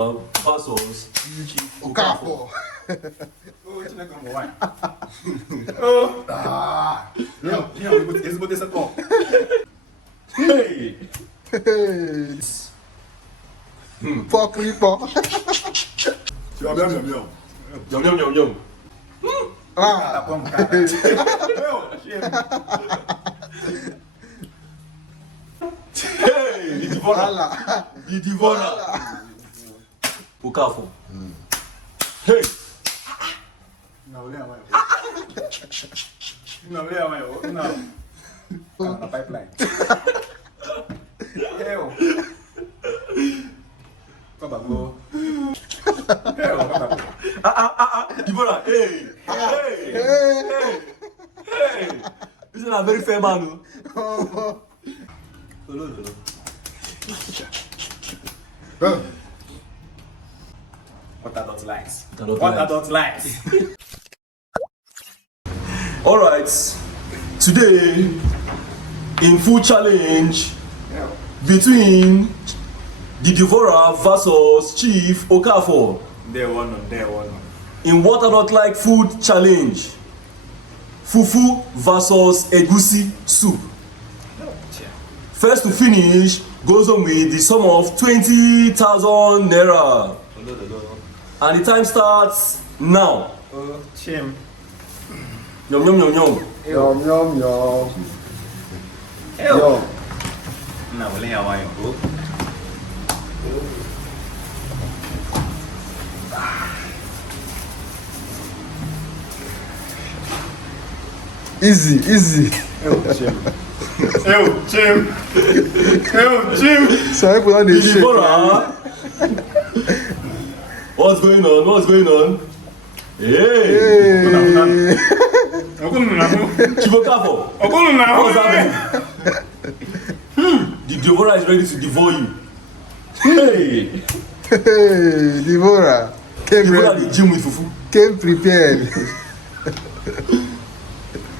Versus Okafor. Hey! Fuck Reaper. Yum yum yum yum. Yum yum yum yum. Ah. Hey! The devourer. The devourer. Okafor. Hey! Pipeline. Hell. Devourer. Hey! Hey! Hey! This is a very fair man. What adult likes. What adult likes. Alright, today in full challenge between the Devourer versus Chief Okafor Day one. in what I don't like food challenge. Fufu versus Egusi soup. First to finish goes on with the sum of 20,000 naira. And the time starts now. Chim. Yum yum yum yum. Yum yum yum. Hell. Now we're laying away. Easy. Chim. So I put on The the shake. Devourer. What's going on? Hey! Hey. Chief Okafor. What's happening? The Devourer is ready to devour you. Hey! Hey, Devourer. Came Devourer at ready. the gym with Fufu. Came prepared.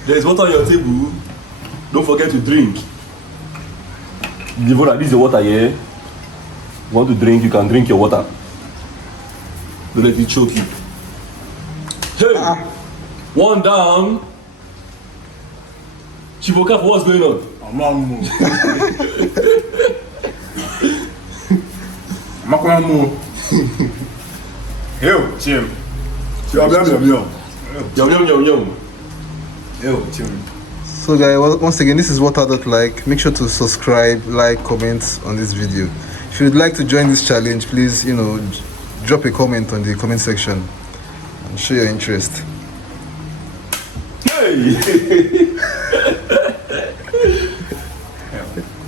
There is water on your table. Don't forget to drink. Devourer, this is the water here. You want to drink, you can drink your water. Don't let it choke you. Hey! One down. Chief Okafor, what's going on? Hell, Chim. Yum yum yum. Hell, Chim. So guys, once again, this is what I don't like. Make sure to subscribe, like, comment on this video. If you'd like to join this challenge, please, drop a comment on the comment section and show your interest. Hey!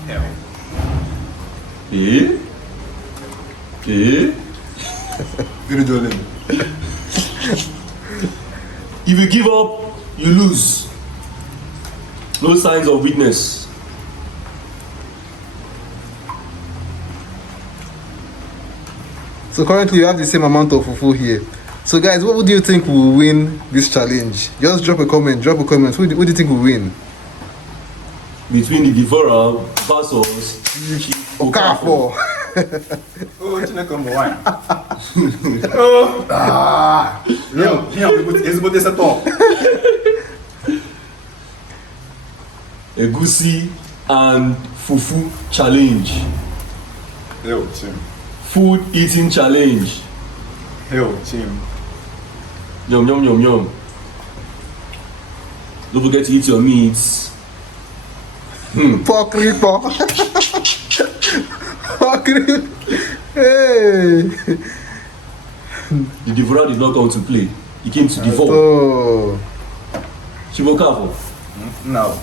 Hell. Eh? If you give up, you lose. No signs of weakness. So currently you have the same amount of fufu here. So guys, what would you think will win this challenge? Just drop a comment. Who do you think will win? Between the Devourer versus Chief Okafor. Egusi and Fufu challenge. Hell, Chim. Food eating challenge. Hell, Chim. Yum yum yum yum. Don't forget to eat your meats. Fuck Reaper. Fuck Reaper. Hey. The Devourer did not come to play. He came to devour. Oh. Chief Okafor. No.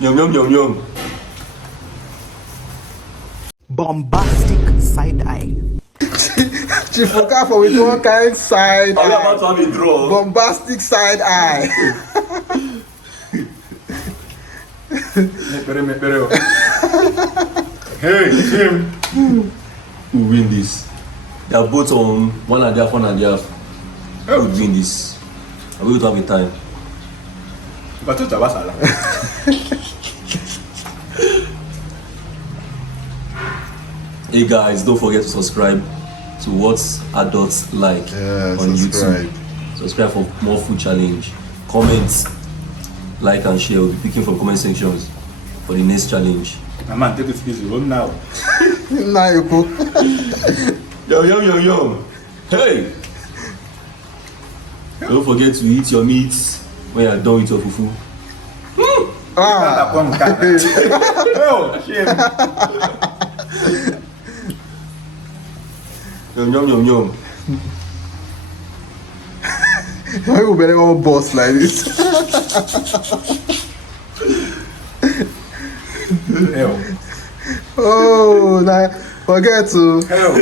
Yum yum yum yum. Bombastic side eye. Chief Okafor with one kind side Are we about eye. to have a draw? Bombastic side eye. Hey, Chim. Who win this? They are both on one and a half. who would win this? Are we going to have a time? But to Tabasala. Hey guys, don't forget to subscribe to What Adults Like on subscribe. YouTube. Subscribe for more food challenge. Comment, like and share. We'll be picking from comment sections for the next challenge. My man, take it easy. Run now. Now you go. Yo. Hey! Don't forget to eat your meat when you're done with your fufu. Ah. Oh, shame. Yum. Why you better all boss like this? Hell. Oh, nah, forget to. Hell.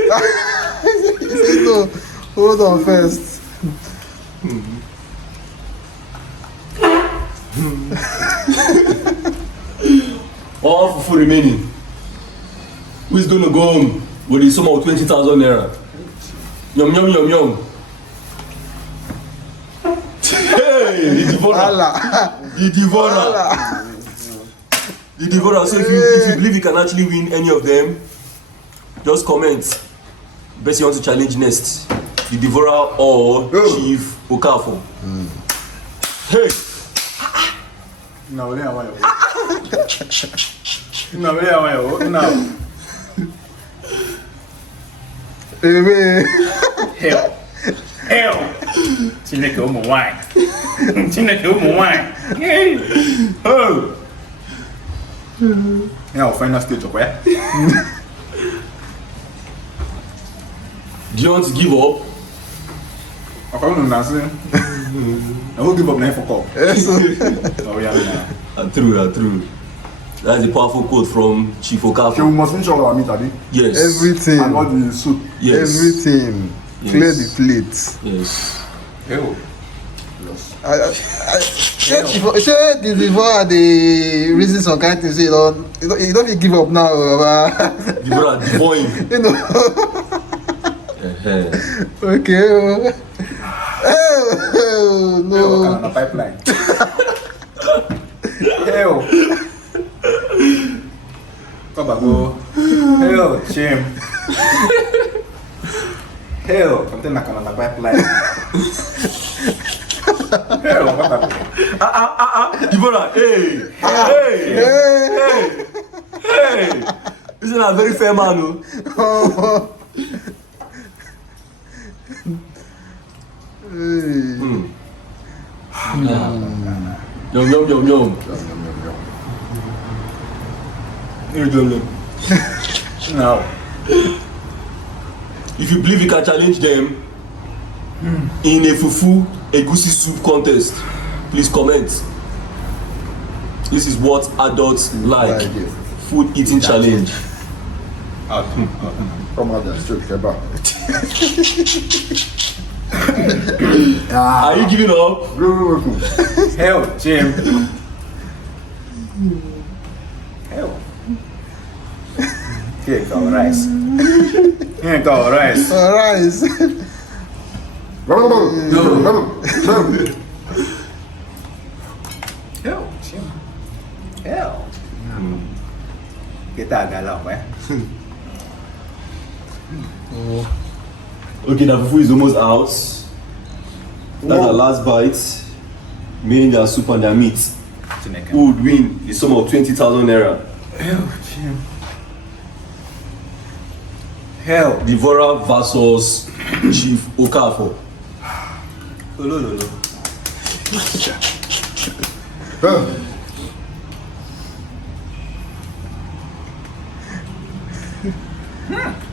He said no. Hold on first. All fufu remaining. Who is going to go home with the sum of 20,000 naira? Yum. Hey, the devourer. Allah. The devourer. So if you believe you can actually win any of them, just comment. Best you want to challenge next. The devourer or Chief Okafo. Hey. No, I want you. No. Baby. Hell. Chineke ụmụ nwanyị. Oh. Yeah, final stage of where? Do you want to give up? I don't know. I will give up now for call. Oh yeah. True. That's a powerful quote from Chief We Okafo. must finish all our meat, Abi. Yes. Everything. And all the soup. Yes. Everything. Yes. Clear the plate. Yes. Hell. Share the before the reason some kind things you don't give up now. Devourer, devour him. You know. Okay. Oh, no. On the pipeline. Hell. Come on, go. Hell, shame. Hell, something like on the pipeline. Hell, what happened? Devourer, hey. This is a very fair man, no? Yum. No. If you believe you can challenge them in a Fufu Egusi soup contest, please comment. This is What Adults Like. Food eating challenge. Come out there, straight, get back. Are you giving up? Hell, Jim. Hell. Here go rice. Alright. Hell, Jim. Hell. Cái ta gà lòng ấy. Okay, the fufu is almost out. That's our last bite. Meaning their soup and their meat. Who would win the sum of 20,000 naira? Hell, Jim. Hell. Devourer versus Chief Okafo. Lolo.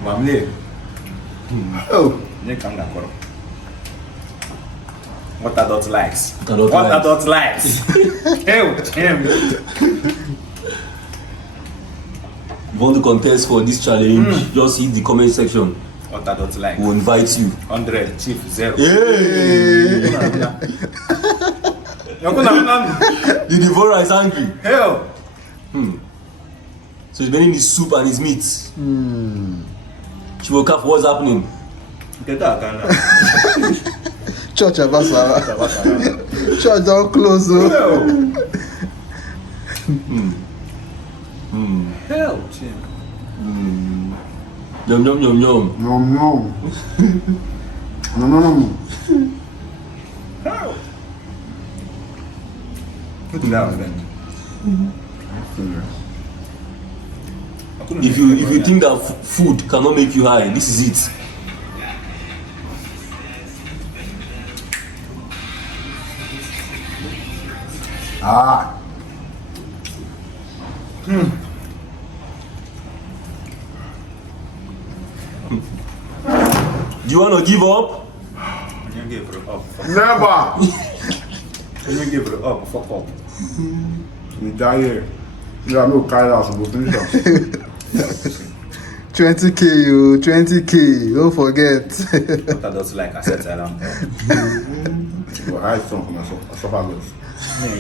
Mamle. Oh, you come down, Koro. What adult likes? What adult likes? Hell, Jim. If you want to contest for this challenge, just hit the comment section. What adult like? We'll invite you. 100, chief, 0. Hey! The devourer is angry. Hell. So he's burning his soup and his meat. Chief Okafo, what's happening? Get that, Church Abasala. Church don't close. Hell, Jim. Yum yum yum yum. No. Look at that then. If you think that food cannot make you high, this is it. Ah. Do you want to give up? You give it up. Never. You give it up. Fuck up. We die here. Yeah, no carry out some finish up. 20k, you 20k. Don't forget. What I just like I said, I don't know. I song for myself. I suffer loss.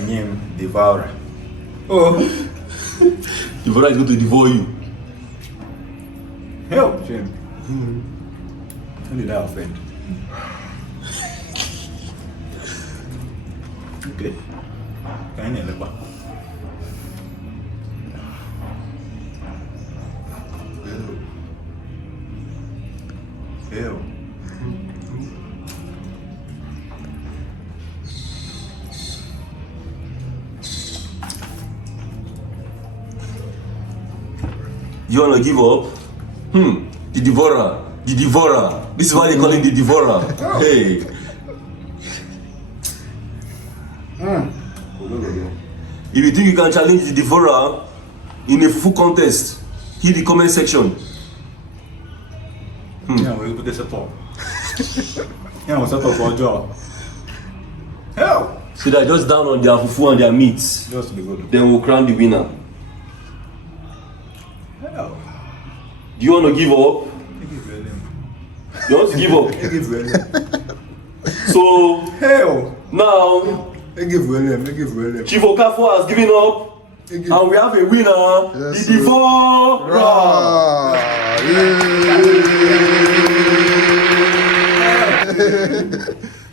Name Devourer. Oh. Devourer is going to devour you. Help, Jim. How did I offend? Okay. Can you look back? Hell. You want to give up? The devourer. The devourer. This is why they call him the devourer. Hey. If you think you can challenge the devourer in a full contest, hit the comment section. Yeah, we'll put this up. Yeah, we'll set up for a job. Hell. So they're just down on their fufu and their meat. Just to be good. Then we'll crown the winner. Hell. Do you want to give up? You want to give up? Give William. So Hell. now Give William. Give William. Chief Okafor has given up. And we have a winner, Yes, the devourer.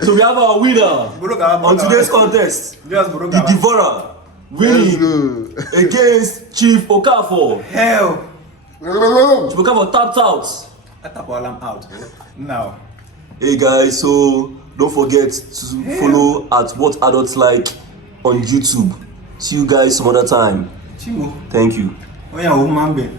So we have our winner on today's contest, the devourer, winning against Chief Okafor. Hell. Chief Okafor tapped out. I tap while I'm out. Now. Hey guys, so don't forget to follow at What Adults Like on YouTube. See you guys some other time. Chimo. Thank you. Oh yeah, woman be.